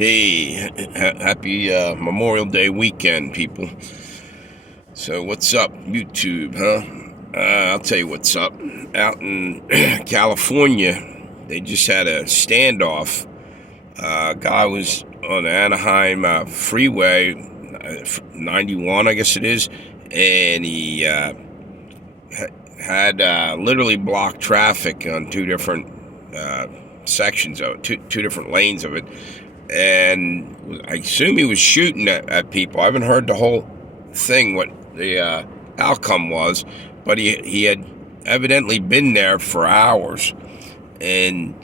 Hey, happy Memorial Day weekend, people. So, what's up, YouTube, huh? I'll tell you what's up. Out in California, they just had a standoff. Guy was on the Anaheim Freeway, 91, I guess it is, and he had literally blocked traffic on two different sections of it, two different lanes of it. And I assume he was shooting at people. I haven't heard the whole thing, what the outcome was, but he had evidently been there for hours. And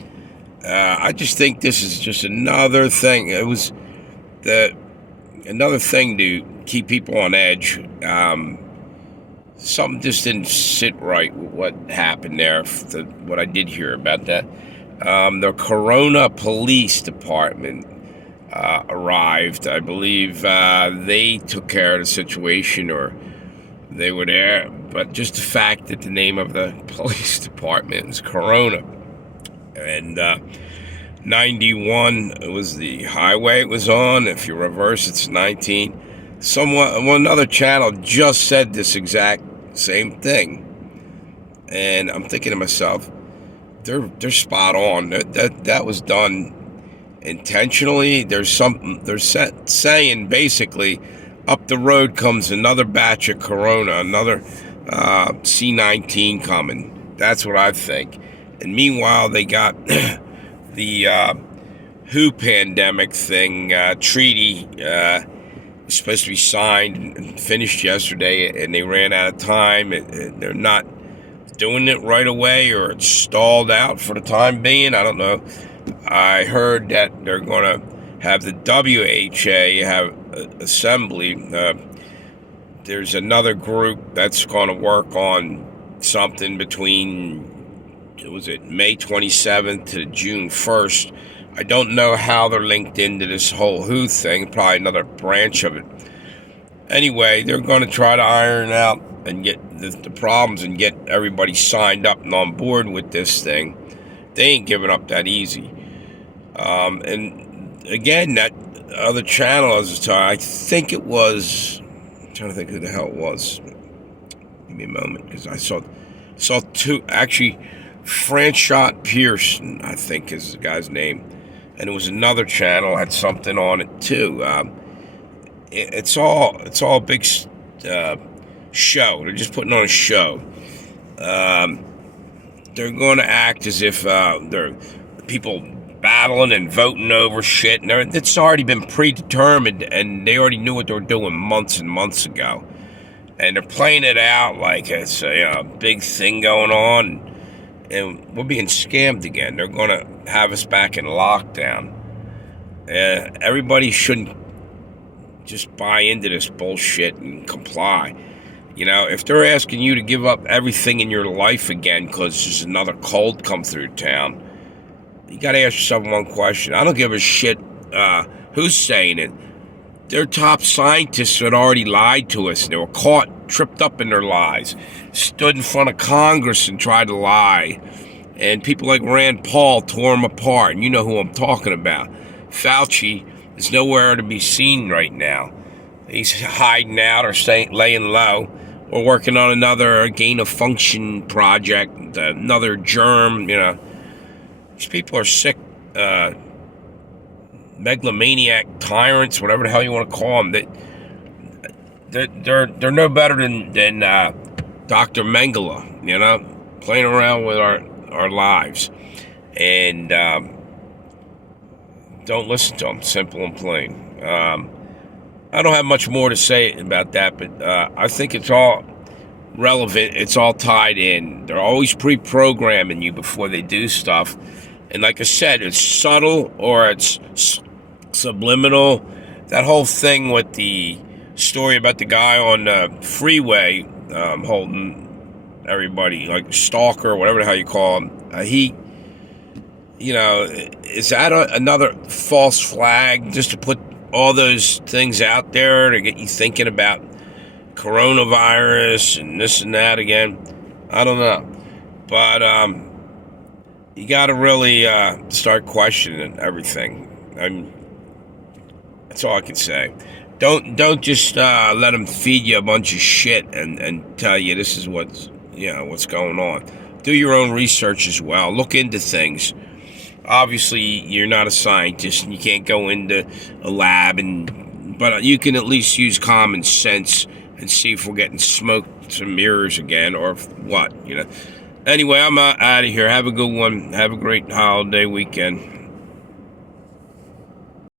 I just think this is just another thing. It was another thing to keep people on edge. Something just didn't sit right with what happened there, what I did hear about that. The Corona Police Department arrived. I believe they took care of the situation, or they were there. But just the fact that the name of the police department is Corona, and 91 was the highway it was on. If you reverse, it's 19. Another channel just said this exact same thing, and I'm thinking to myself, they're spot on. That was done intentionally. They're saying basically, up the road comes another batch of Corona, another C-19 coming. That's what I think. And meanwhile, they got the WHO pandemic thing treaty was supposed to be signed and finished yesterday, and they ran out of time. They're not doing it right away, or it's stalled out for the time being. I don't know. I heard that they're going to have the WHO have assembly. There's another group that's going to work on something between, was it May 27th to June 1st. I don't know how they're linked into this whole WHO thing, probably another branch of it. Anyway, they're going to try to iron out and get the problems and get everybody signed up and on board with this thing. They ain't giving up that easy. And again, that other channel, I think it was, I'm trying to think who the hell it was. Give me a moment, because I saw two, actually, Franchot Pearson, I think is the guy's name. And it was another channel, had something on it too. It's all a big show. They're just putting on a show. They're going to act as if they're people battling and voting over shit. And it's already been predetermined, and they already knew what they were doing months and months ago. And they're playing it out like it's a big thing going on. And we're being scammed again. They're going to have us back in lockdown. Everybody shouldn't just buy into this bullshit and comply. If they're asking you to give up everything in your life again because there's another cold come through town, you got to ask yourself one question. I don't give a shit who's saying it. Their top scientists had already lied to us. They were caught, tripped up in their lies, stood in front of Congress and tried to lie. And people like Rand Paul tore them apart. And you know who I'm talking about. Fauci is nowhere to be seen right now. He's hiding out or laying low, or working on another gain-of-function project, another germ. These people are sick, megalomaniac tyrants, whatever the hell you want to call them. They're no better than Dr. Mengele, playing around with our lives. And don't listen to them, simple and plain. I don't have much more to say about that, but I think it's all relevant. It's all tied in. They're always pre-programming you before they do stuff. And like I said, it's subtle or it's subliminal. That whole thing with the story about the guy on the freeway holding everybody, like stalker, whatever the hell you call him. Is that another false flag just to put all those things out there to get you thinking about coronavirus and this and that again? I don't know. But you got to really start questioning everything. That's all I can say. Don't just let them feed you a bunch of shit and tell you this is what's going on. Do your own research as well. Look into things. Obviously, you're not a scientist and you can't go into a lab, but you can at least use common sense and see if we're getting smoked and mirrors again or what. Anyway, I'm out of here. Have a good one. Have a great holiday weekend.